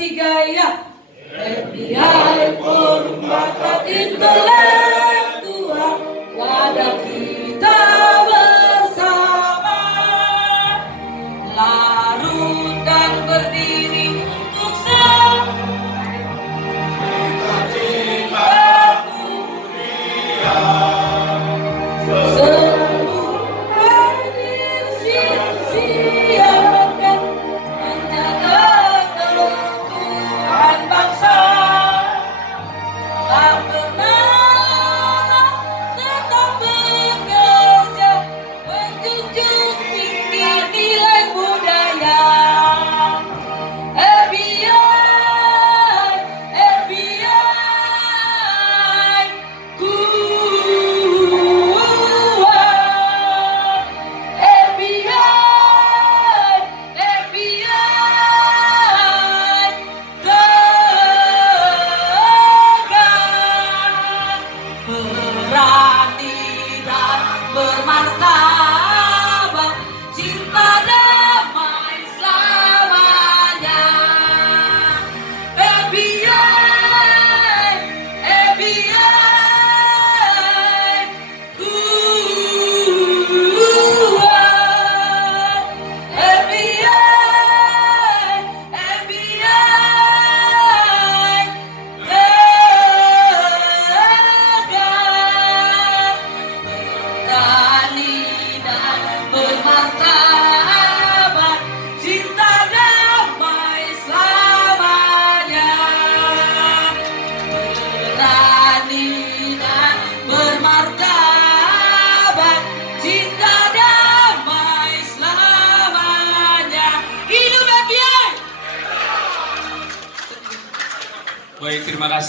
tiga ya. FBI Forum Bakat Intelektual, wadah kita bersama, larut dan berdiri untuk cita-cita mulia. Selalu hadir siap-siapkan menjaga keutuhan bangsa. Tak pernah tetap bekerja menjunjung tinggi nilai budaya. FBI, FBI, kuat. FBI, FBI, tegak, berani dan bermartabat, cinta damai selamanya. FBI, FBI, kuat. FBI, FBI, tegak, berani dan bermartabat, cinta damai selamanya. Berani dan bermartabat, cinta damai selamanya. Hidup FBI! Baik, terima kasih.